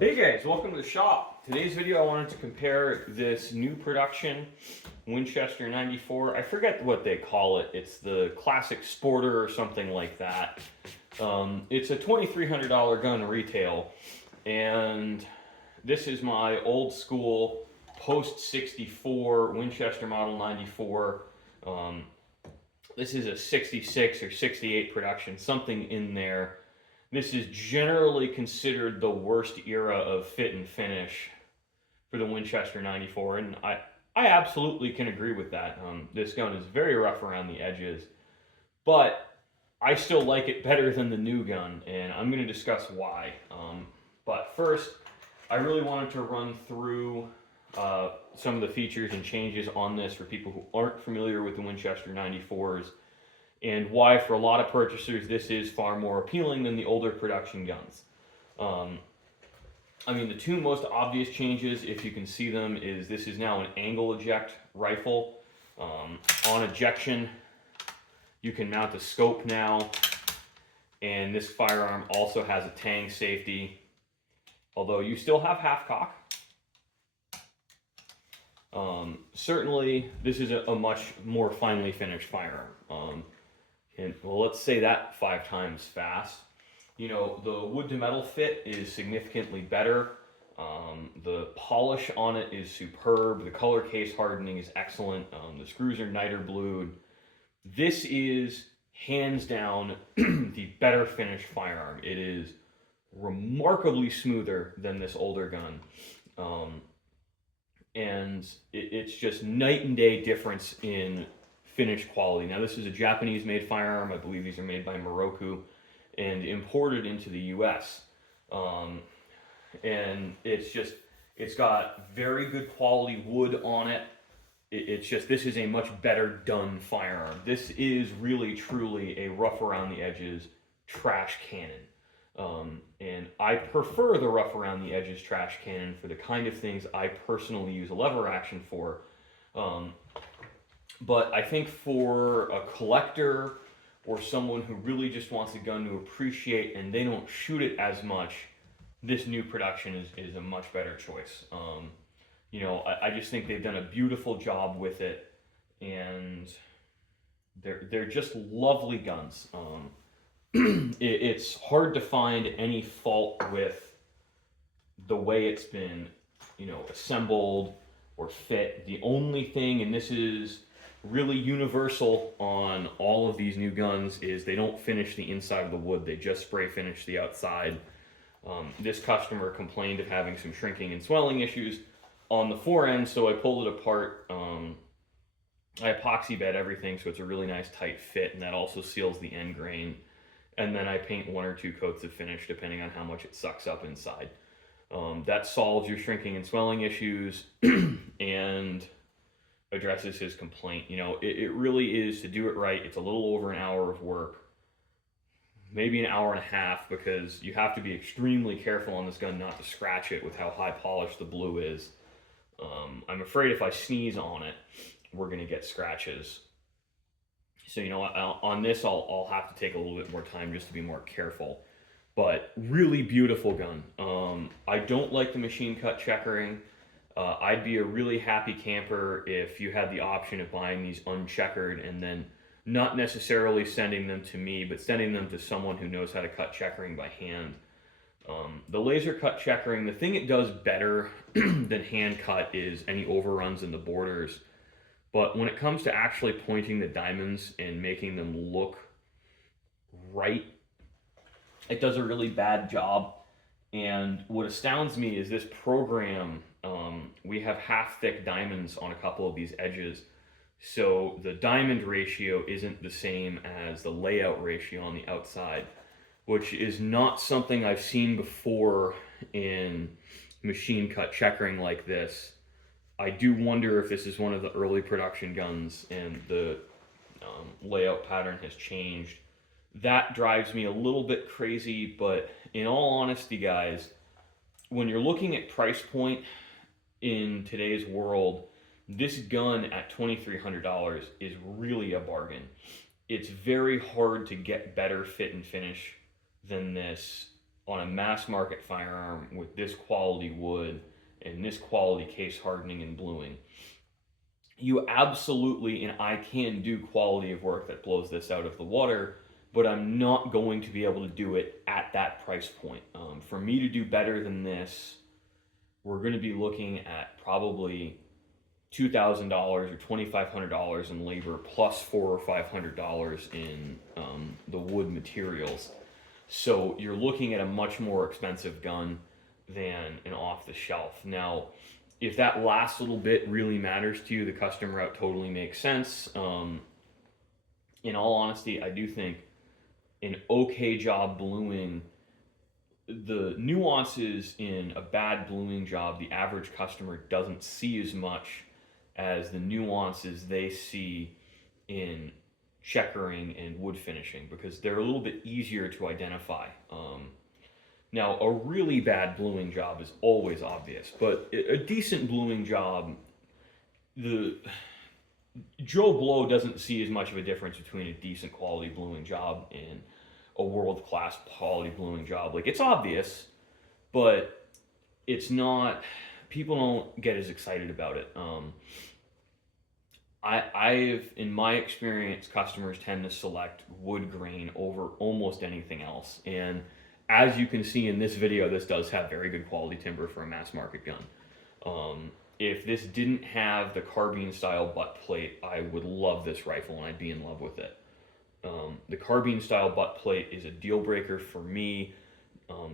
Hey guys, welcome to the shop. Today's video I wanted to compare this new production Winchester 94. I forget what they call it. It's the classic sporter or something like that. It's a $2,300 gun retail, and this is my old school post 64 Winchester model 94. This is a 66 or 68 production, something in there. This is generally considered the worst era of fit and finish for the Winchester 94, and I absolutely can agree with that. This gun is very rough around the edges, but I still like it better than the new gun, and I'm going to discuss why. But first, I really wanted to run through some of the features and changes on this for people who aren't familiar with the Winchester 94s, and why for a lot of purchasers this is far more appealing than the older production guns. I mean, the two most obvious changes, if you can see them, is this is now an angle eject rifle. On ejection, you can mount a scope now, and this firearm also has a tang safety, although you still have half cock. Certainly, this is a much more finely finished firearm. And well, let's say that 5 times fast. You know, the wood to metal fit is significantly better. The polish on it is superb. The color case hardening is excellent. The screws are niter blued. This is hands down the better finished firearm. It is remarkably smoother than this older gun. And it's just night and day difference in finish quality. Now, this is a Japanese made firearm. I believe these are made by Moroku and imported into the US. And it's got very good quality wood on it. It's just, this is a much better done firearm. This is really truly a rough around the edges trash cannon. And I prefer the rough around the edges trash cannon for the kind of things I personally use a lever action for. But I think for a collector or someone who really just wants a gun to appreciate and they don't shoot it as much, this new production is a much better choice. You know, I just think they've done a beautiful job with it, and they're just lovely guns. It's hard to find any fault with the way it's been, you know, assembled or fit. The only thing, and this is really universal on all of these new guns, is they don't finish the inside of the wood. They just spray finish the outside. This customer complained of having some shrinking and swelling issues on the forend, so I pulled it apart. I epoxy bed everything, so it's a really nice tight fit, and that also seals the end grain. And then I paint 1 or 2 coats of finish depending on how much it sucks up inside. That solves your shrinking and swelling issues and addresses his complaint. You know, it really is, to do it right, it's a little over an hour of work, maybe an hour and a half, because you have to be extremely careful on this gun not to scratch it with how high polished the blue is. I'm afraid if I sneeze on it, we're going to get scratches. So, you know, on this, I'll have to take a little bit more time just to be more careful. But really beautiful gun. I don't like the machine cut checkering. I'd be a really happy camper if you had the option of buying these uncheckered and then not necessarily sending them to me, but sending them to someone who knows how to cut checkering by hand. The laser cut checkering, the thing it does better than hand cut is any overruns in the borders. But when it comes to actually pointing the diamonds and making them look right, it does a really bad job. And what astounds me is this program, we have half thick diamonds on a couple of these edges. So the diamond ratio isn't the same as the layout ratio on the outside, which is not something I've seen before in machine cut checkering like this. I do wonder if this is one of the early production guns and the layout pattern has changed. That drives me a little bit crazy, but in all honesty, guys, when you're looking at price point in today's world, this gun at $2,300 is really a bargain. It's very hard to get better fit and finish than this on a mass market firearm with this quality wood and this quality case hardening and bluing, you absolutely, and I can do quality of work that blows this out of the water, but I'm not going to be able to do it at that price point. For me to do better than this, we're going to be looking at probably $2,000 or $2,500 in labor plus $400 or $500 in the wood materials. So you're looking at a much more expensive gun than an off the shelf. Now, if that last little bit really matters to you, the custom route totally makes sense. In all honesty, I do think an okay job bluing, the nuances in a bad bluing job, the average customer doesn't see as much as the nuances they see in checkering and wood finishing, because they're a little bit easier to identify. Now, a really bad bluing job is always obvious, but a decent bluing job, the Joe Blow doesn't see as much of a difference between a decent quality bluing job and a world-class quality bluing job. Like, it's obvious, but it's not, people don't get as excited about it. I've, in my experience, customers tend to select wood grain over almost anything else. And as you can see in this video, this does have very good quality timber for a mass market gun. If this didn't have the carbine style butt plate, I would love this rifle and I'd be in love with it. The carbine style butt plate is a deal breaker for me.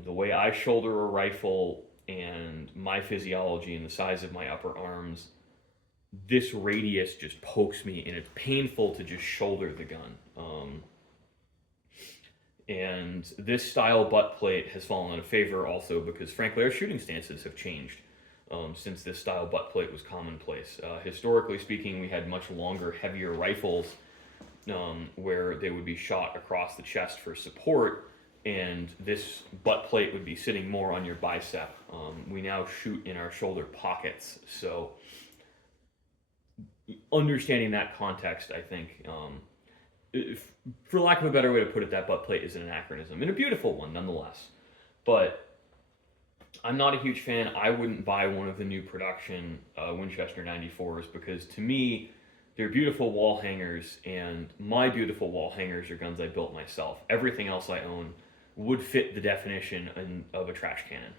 The way I shoulder a rifle and my physiology and the size of my upper arms, this radius just pokes me and it's painful to just shoulder the gun. And this style butt plate has fallen out of favor also because, frankly, our shooting stances have changed since this style butt plate was commonplace. Historically speaking, we had much longer, heavier rifles where they would be shot across the chest for support, and this butt plate would be sitting more on your bicep. We now shoot in our shoulder pockets, so understanding that context, I think, for lack of a better way to put it, that butt plate is an anachronism, and a beautiful one nonetheless. But I'm not a huge fan. I wouldn't buy one of the new production Winchester 94s because, to me, they're beautiful wall hangers, and my beautiful wall hangers are guns I built myself. Everything else I own would fit the definition of a trash cannon.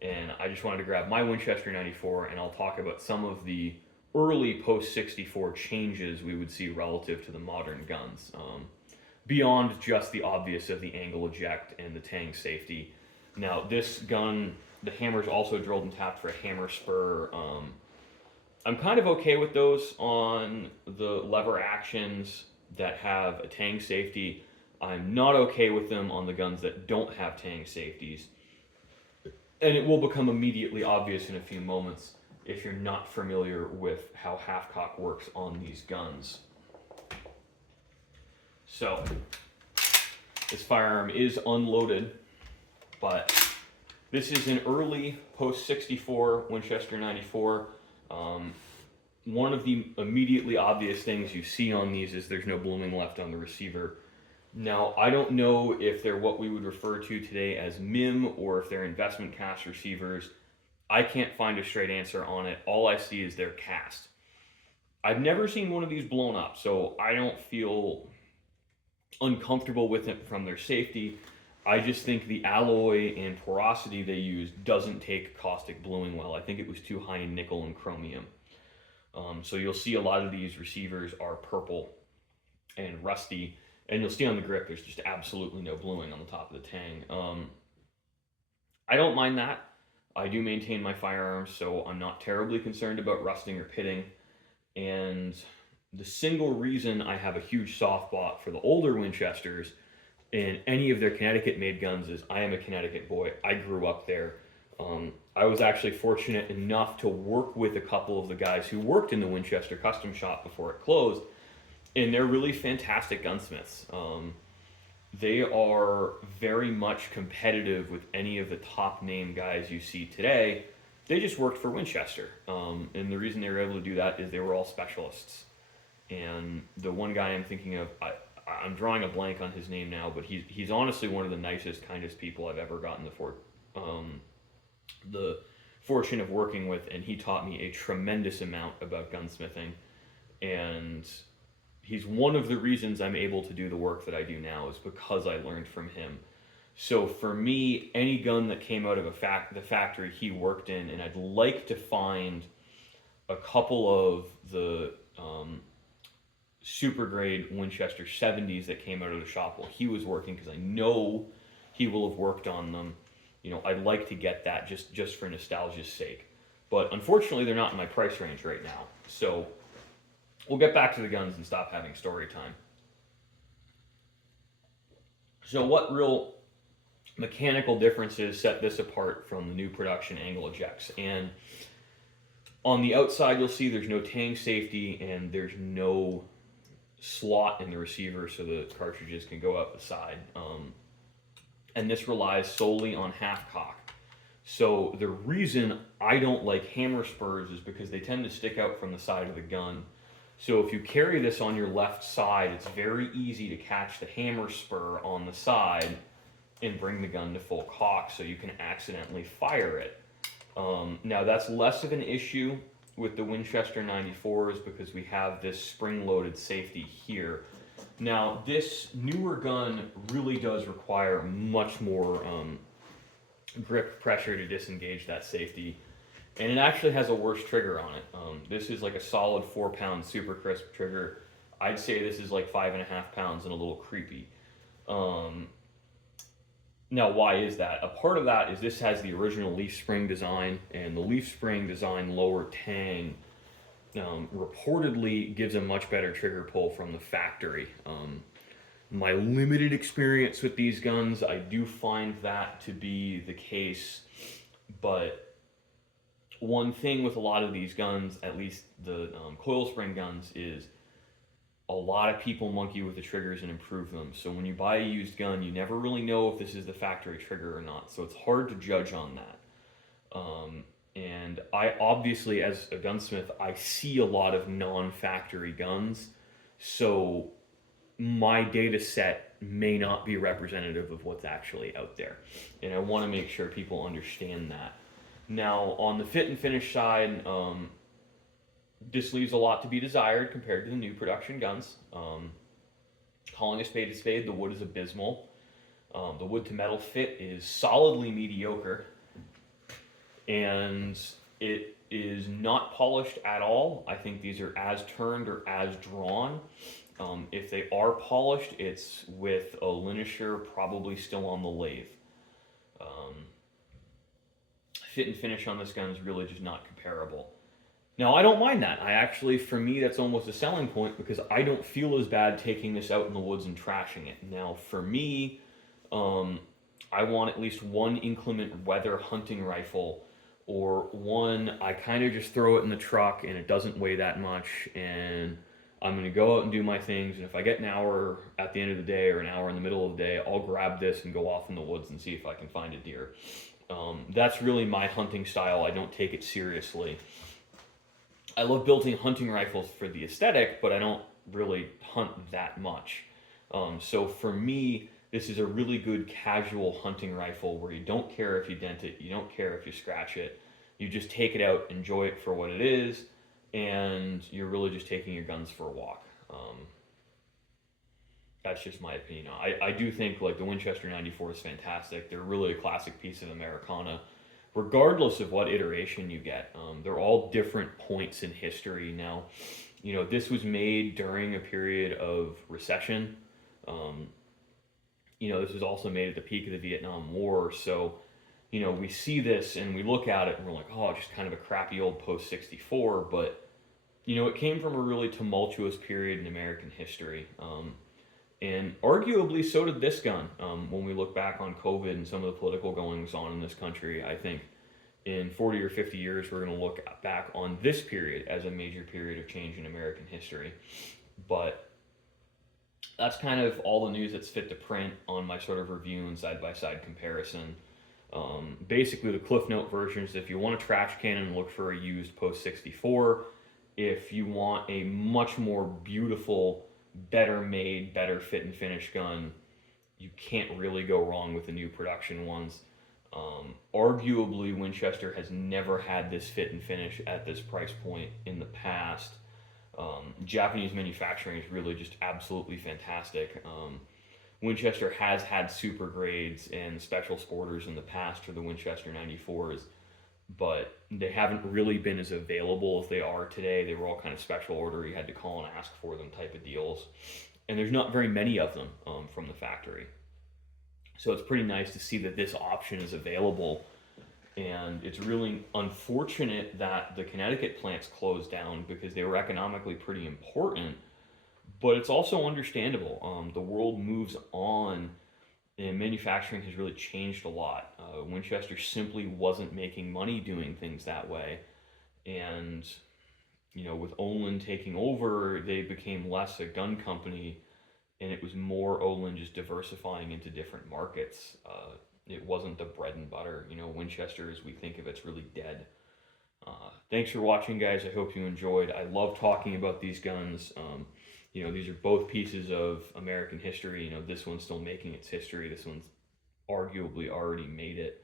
And I just wanted to grab my Winchester 94, and I'll talk about some of the early post-64 changes we would see relative to the modern guns, beyond just the obvious of the angle eject and the tang safety. Now, this gun, the hammer's also drilled and tapped for a hammer spur. I'm kind of okay with those on the lever actions that have a tang safety. I'm not okay with them on the guns that don't have tang safeties. And it will become immediately obvious in a few moments if you're not familiar with how half-cock works on these guns. So, this firearm is unloaded, but this is an early post-64 Winchester 94. One of the immediately obvious things you see on these is there's no blooming left on the receiver. Now, I don't know if they're what we would refer to today as MIM or if they're investment cast receivers. I can't find a straight answer on it. All I see is they're cast. I've never seen one of these blown up, so I don't feel uncomfortable with it from their safety. I just think the alloy and porosity they use doesn't take caustic bluing well. I think it was too high in nickel and chromium. So you'll see a lot of these receivers are purple and rusty, and you'll see on the grip there's just absolutely no bluing on the top of the tang. I don't mind that. I do maintain my firearms, so I'm not terribly concerned about rusting or pitting. And the single reason I have a huge soft spot for the older Winchesters and any of their Connecticut-made guns is I am a Connecticut boy. I grew up there. I was actually fortunate enough to work with a couple of the guys who worked in the Winchester custom shop before it closed, and they're really fantastic gunsmiths. They are very much competitive with any of the top name guys you see today. They just worked for Winchester. And the reason they were able to do that is they were all specialists. And the one guy I'm thinking of, I'm drawing a blank on his name now, but he's honestly one of the nicest, kindest people I've ever gotten the fortune of working with, and he taught me a tremendous amount about gunsmithing, and he's one of the reasons I'm able to do the work that I do now is because I learned from him. So for me, any gun that came out of the factory he worked in, and I'd like to find a couple of the super grade Winchester 70s that came out of the shop while he was working, because I know he will have worked on them. I'd like to get that just for nostalgia's sake. But unfortunately, they're not in my price range right now. So we'll get back to the guns and stop having story time. So what real mechanical differences set this apart from the new production angle ejects? And on the outside, you'll see there's no tang safety and there's no slot in the receiver so the cartridges can go out the side. And this relies solely on half cock. So the reason I don't like hammer spurs is because they tend to stick out from the side of the gun. So if you carry this on your left side, it's very easy to catch the hammer spur on the side and bring the gun to full cock so you can accidentally fire it. Now that's less of an issue with the Winchester 94s because we have this spring-loaded safety here. Now this newer gun really does require much more grip pressure to disengage that safety, and it actually has a worse trigger on it. This is like a solid 4-pound super crisp trigger. I'd say this is like 5.5 pounds and a little creepy. Now, why is that? A part of that is this has the original leaf spring design, and the leaf spring design lower tang reportedly gives a much better trigger pull from the factory. My limited experience with these guns, I do find that to be the case, but one thing with a lot of these guns, at least the coil spring guns, is a lot of people monkey with the triggers and improve them. So when you buy a used gun, you never really know if this is the factory trigger or not. So it's hard to judge on that. And I obviously, as a gunsmith, I see a lot of non-factory guns. So my data set may not be representative of what's actually out there. And I want to make sure people understand that. Now, on the fit and finish side, this leaves a lot to be desired compared to the new production guns. Calling a spade, the wood is abysmal. The wood to metal fit is solidly mediocre. And it is not polished at all. I think these are as turned or as drawn. If they are polished, it's with a linisher probably still on the lathe. Fit and finish on this gun is really just not comparable. Now, I don't mind that. I actually, for me, that's almost a selling point because I don't feel as bad taking this out in the woods and trashing it. Now, for me, I want at least one inclement weather hunting rifle, or one I kind of just throw it in the truck and it doesn't weigh that much, and I'm going to go out and do my things, and if I get an hour at the end of the day or an hour in the middle of the day, I'll grab this and go off in the woods and see if I can find a deer. That's really my hunting style. I don't take it seriously. I love building hunting rifles for the aesthetic, but I don't really hunt that much. So for me, this is a really good casual hunting rifle where you don't care if you dent it, you don't care if you scratch it. You just take it out, enjoy it for what it is, and you're really just taking your guns for a walk. That's just my opinion. I do think like the Winchester 94 is fantastic. They're really a classic piece of Americana, regardless of what iteration you get. They're all different points in history. Now, this was made during a period of recession. This was also made at the peak of the Vietnam War. So, we see this and we look at it and we're like, oh, it's just kind of a crappy old post-64. But, it came from a really tumultuous period in American history. And arguably so did this gun. When we look back on COVID and some of the political goings on in this country, I think in 40 or 50 years, we're going to look back on this period as a major period of change in American history. But that's kind of all the news that's fit to print on my sort of review and side-by-side comparison. Basically, the Cliff Note version is if you want a trash can, look for a used post-64. If you want a much more beautiful better made, better fit and finish gun. You can't really go wrong with the new production ones. Arguably, Winchester has never had this fit and finish at this price point in the past. Japanese manufacturing is really just absolutely fantastic. Winchester has had super grades and special sporters in the past for the Winchester 94s, but they haven't really been as available as they are today. They were all kind of special order. You had to call and ask for them type of deals. And there's not very many of them from the factory. So it's pretty nice to see that this option is available. And it's really unfortunate that the Connecticut plants closed down because they were economically pretty important. But it's also understandable. The world moves on, and manufacturing has really changed a lot. Winchester simply wasn't making money doing things that way. And, with Olin taking over, they became less a gun company, and it was more Olin just diversifying into different markets. It wasn't the bread and butter. Winchester, as we think of it's really dead. Thanks for watching, guys. I hope you enjoyed. I love talking about these guns. These are both pieces of American history. This one's still making its history. This one's arguably already made it.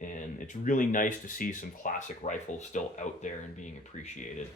And it's really nice to see some classic rifles still out there and being appreciated.